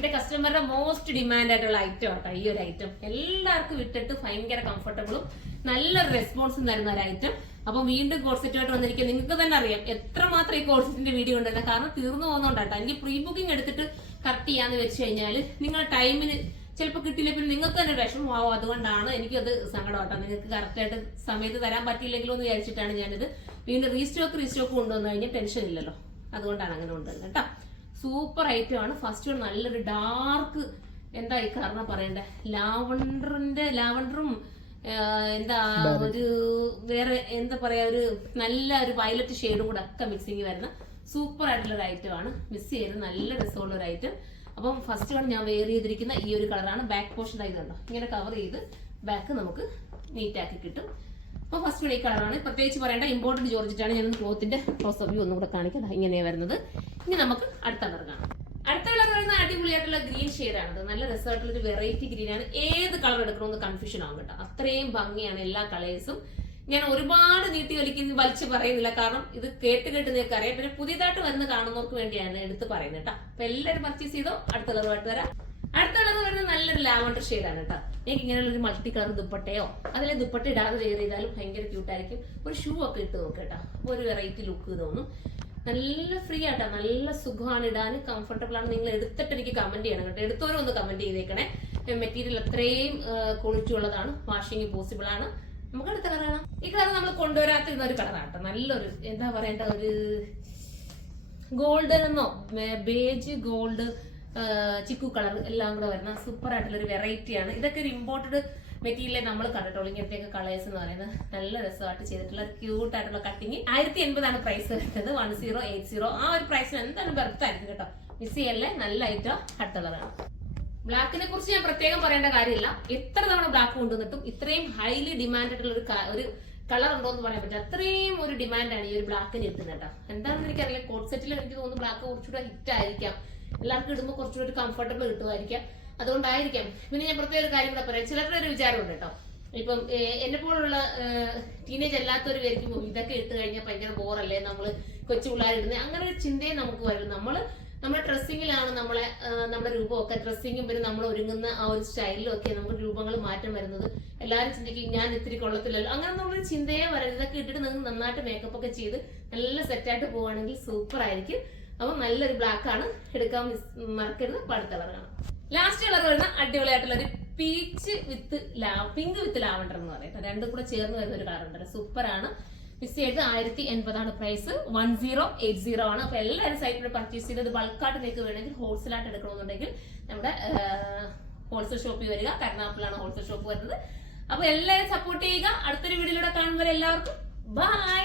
എന്റെ കസ്റ്റമറുടെ most demand ആയിട്ടുള്ള item ആട്ടോ ഈ ഒരു ഐറ്റം. എല്ലാവർക്കും ഇട്ടിട്ട് ഭയങ്കര കംഫർട്ടബിളും നല്ലൊരു റെസ്പോൺസും തരുന്ന ഒരു ഐറ്റം. അപ്പൊ വീണ്ടും കോഡ്സെറ്റുമായിട്ട് വന്നിരിക്കുക. നിങ്ങൾക്ക് തന്നെ അറിയാം എത്രമാത്രം ഈ കോഡ്സെറ്റിന്റെ വീഡിയോ ഉണ്ടെന്ന്. കാരണം തീർന്നു പോകുന്നോണ്ടാട്ടോ. എനിക്ക് പ്രീ ബുക്കിംഗ് എടുത്തിട്ട് കറക്റ്റ് ചെയ്യാന്ന് വെച്ച് കഴിഞ്ഞാൽ നിങ്ങൾ ടൈമിന് ചിലപ്പോൾ കിട്ടില്ല, പിന്നെ നിങ്ങൾക്ക് തന്നെ വിഷമമാവും. അതുകൊണ്ടാണ് എനിക്കത് സങ്കടമാട്ടോ. നിങ്ങൾക്ക് കറക്റ്റായിട്ട് സമയത്ത് തരാൻ പറ്റിയില്ലെങ്കിലോ എന്ന് വിചാരിച്ചിട്ടാണ് ഞാനിത് വീണ്ടും റീസ്റ്റോക്ക് കൊണ്ടുവന്നു കഴിഞ്ഞാൽ ടെൻഷൻ ഇല്ലല്ലോ. അതുകൊണ്ടാണ് അങ്ങനെ കൊണ്ടുവരുന്നത് കേട്ടോ. സൂപ്പർ ഐറ്റം ആണ്. ഫസ്റ്റ് നല്ലൊരു ഡാർക്ക് എന്താ ഈ കാരണം പറയണ്ടേ, ലാവണ്ടറും എന്താ ഒരു വേറെ എന്താ പറയാ ഒരു നല്ല ഒരു വയലറ്റ് ഷെയ്ഡും കൂടെ ഒക്കെ മിക്സിങ് വരുന്ന സൂപ്പർ ആയിട്ടുള്ള ഒരു ഐറ്റം ആണ്. മിക്സ് ചെയ്ത് നല്ല രസമുള്ള ഒരു ഐറ്റം. അപ്പം ഫസ്റ്റ് വൺ ഞാൻ വെയർ ചെയ്തിരിക്കുന്ന ഈ ഒരു കളറാണ്. ബാക്ക് പോർഷൻ ഇതുണ്ടോ ഇങ്ങനെ കവർ ചെയ്ത് ബാക്ക് നമുക്ക് നീറ്റാക്കി കിട്ടും. അപ്പൊ ഫസ്റ്റ് വൺ ഈ കളറാണ്. പ്രത്യേകിച്ച് പറയേണ്ട ഇമ്പോർട്ടന്റ് ജോർജിറ്റാണ്. ഞാൻ ക്ലോത്തിന്റെ ക്ലോസ് വ്യൂ ഒന്നും കൂടെ കാണിക്കാം. ഇങ്ങനെയാണ് വരുന്നത്. ഇനി നമുക്ക് അടുത്ത കളർ കാണാം. അടുത്ത കളർ വരുന്ന അടിപൊളിയായിട്ടുള്ള ഗ്രീൻ ഷെയ്ഡാണ്. നല്ല രസമായിട്ടുള്ള ഒരു വെറൈറ്റി ഗ്രീൻ ആണ്. ഏത് കളർ എടുക്കണമെന്ന് കൺഫ്യൂഷൻ ആവും കേട്ടോ. അത്രയും ഭംഗിയാണ് എല്ലാ കളേഴ്സും. ഞാൻ ഒരുപാട് വലിച്ചു പറയുന്നില്ല, കാരണം ഇത് കേട്ട് നിങ്ങൾക്ക് അറിയാം. പിന്നെ പുതിയതായിട്ട് വരുന്ന കാണുന്നവർക്ക് വേണ്ടിയാണ് എടുത്ത് പറയുന്നത് കേട്ടോ. അപ്പൊ എല്ലാവരും പർച്ചേസ് ചെയ്തോ. അടുത്ത കളറുമായിട്ട് വരാം. അടുത്ത കളർ വരുന്നത് നല്ലൊരു ലാവണ്ടർ ഷെയ്ഡാണ് കേട്ടോ. എനിക്ക് ഇങ്ങനെയുള്ള ഒരു മൾട്ടി കളർ ദുപ്പട്ടയോ അതിലെ ദുപ്പട്ട ഇടാതെ വെയർ ചെയ്താലും ഭയങ്കര ക്യൂട്ടായിരിക്കും. ഒരു ഷൂ ഒക്കെ ഇട്ട് നോക്കാം കേട്ടോ. അപ്പൊ ഒരു വെറൈറ്റി ലുക്ക് തോന്നും. നല്ല ഫ്രീ ആട്ടോ, നല്ല സുഖമാണ് ഇടാൻ, കംഫർട്ടബിൾ ആണ്. നിങ്ങൾ എടുത്തിട്ട് എനിക്ക് കമന്റ് ചെയ്യണം കേട്ടോ. എടുത്തവരും ഒന്ന് കമന്റ് ചെയ്തേക്കണേ. മെറ്റീരിയൽ അത്രയും ക്വാളിറ്റി ഉള്ളതാണ്. വാഷിംഗ് പോസിബിൾ ആണ്. നമുക്ക് അടുത്ത കളറാണ്. ഈ കളർ നമ്മൾ കൊണ്ടുവരാത്തിരുന്ന ഒരു കളറാണ് കേട്ടോ. നല്ലൊരു എന്താ പറയേണ്ട ഒരു ഗോൾഡൻ എന്നോ ബേജ് ഗോൾഡ് ചിക്കു കളർ എല്ലാം കൂടെ വരുന്ന സൂപ്പർ ആയിട്ടുള്ള ഒരു വെറൈറ്റിയാണ്. ഇതൊക്കെ ഒരു ഇമ്പോർട്ടഡ് മെറ്റീരിയൽ നമ്മൾ കണ്ടിട്ടുള്ളൂ. ഇങ്ങനത്തെയൊക്കെ കളേഴ്സ് എന്ന് പറയുന്നത് നല്ല രസമായിട്ട് ചെയ്തിട്ടുള്ള ക്യൂട്ട് ആയിട്ടുള്ള കട്ടിങ്. 1080 പ്രൈസ് വരുന്നത്. 1080 ആ ഒരു പ്രൈസിന് എന്തായാലും ബെർത്തായിരിക്കും കേട്ടോ. മിസ് ചെയ്യല്ലേ. നല്ല ഐറ്റം. അടുത്ത കളറാണ്. ബ്ലാക്കിനെ കുറിച്ച് ഞാൻ പ്രത്യേകം പറയേണ്ട കാര്യമില്ല. എത്ര തവണ ബ്ലാക്ക് കൊണ്ടുവന്നിട്ടും ഇത്രയും ഹൈലി ഡിമാൻഡ് ആയിട്ടുള്ള ഒരു കളർ ഉണ്ടോ എന്ന് പറയാൻ പറ്റും. അത്രയും ഒരു ഡിമാൻഡാണ് ഈ ഒരു ബ്ലാക്കിന് കിട്ടുന്നത് കേട്ടോ. എന്താണെന്ന് എനിക്കറിയില്ല. കോട്ട് സെറ്റിൽ എനിക്ക് തോന്നുന്നു ബ്ലാക്ക് കുറച്ചുകൂടെ ഹിറ്റ് ആയിരിക്കാം. എല്ലാവർക്കും ഇടുമ്പോൾ കുറച്ചുകൂടെ ഒരു കംഫർട്ടബിൾ കിട്ടുമായിരിക്കാം. അതുകൊണ്ടായിരിക്കാം. പിന്നെ ഞാൻ പ്രത്യേക ഒരു കാര്യം കൂടെ പറയാം. ചിലരുടെ ഒരു വിചാരമുണ്ട് കേട്ടോ. ഇപ്പം എന്നെ പോലുള്ള ടീനേജ് അല്ലാത്തവർ വിചാരിക്കുമ്പോൾ ഇതൊക്കെ ഇട്ട് കഴിഞ്ഞാൽ ഭയങ്കര ബോറല്ലേ, നമ്മള് കൊച്ചു പിള്ളേരിടുന്നത്. അങ്ങനെ ഒരു ചിന്തയെ നമുക്ക് വരും. നമ്മുടെ ഡ്രസ്സിങ്ങിലാണ് നമ്മുടെ രൂപമൊക്കെ, ഡ്രസ്സിങ്ങും പിന്നെ നമ്മൾ ഒരുങ്ങുന്ന ആ ഒരു സ്റ്റൈലിലും ഒക്കെ നമുക്ക് രൂപങ്ങൾ മാറ്റം വരുന്നത്. എല്ലാവരും ചിന്തിക്കും ഞാൻ ഇത്തിരി കൊള്ളത്തില്ലല്ലോ, അങ്ങനെ നമ്മളൊരു ചിന്തയെ വരരുത്. ഇതൊക്കെ ഇട്ടിട്ട് നിങ്ങൾ നന്നായിട്ട് മേക്കപ്പ് ഒക്കെ ചെയ്ത് നല്ല സെറ്റായിട്ട് പോവുകയാണെങ്കിൽ സൂപ്പർ ആയിരിക്കും. അപ്പൊ നല്ലൊരു ബ്ലാക്ക് ആണ്. എടുക്കാൻ മറക്കരുത്. അടുത്ത കളറാണ്. ലാസ്റ്റ് കളർ വരുന്ന അടിപൊളിയായിട്ടുള്ള ഒരു പീച്ച് വിത്ത് പിങ്ക് വിത്ത് ലാവണ്ടർ എന്ന് പറയട്ടെ. രണ്ടും കൂടെ ചേർന്ന് വരുന്ന ഒരു കളർ ഉണ്ട്. സൂപ്പർ ആണ്. മിസ് ചെയ്ത് 1080 പ്രൈസ്. 1080 ആണ്. അപ്പൊ എല്ലാവരും സൈറ്റിൽ പർച്ചേസ് ചെയ്തത് ബൾക്കായിട്ട് നിങ്ങൾക്ക് വേണമെങ്കിൽ ഹോൾസെയിൽ ആയിട്ട് എടുക്കണമെന്നുണ്ടെങ്കിൽ നമ്മുടെ ഹോൾസെയിൽ ഷോപ്പിൽ വരിക. കരുനാഗപ്പള്ളിയാണ് ഹോൾസെയിൽ ഷോപ്പ് വരുന്നത്. അപ്പൊ എല്ലാവരും സപ്പോർട്ട് ചെയ്യുക. അടുത്തൊരു വീഡിയോയിലൂടെ കാണുമ്പോൾ എല്ലാവർക്കും ബൈ.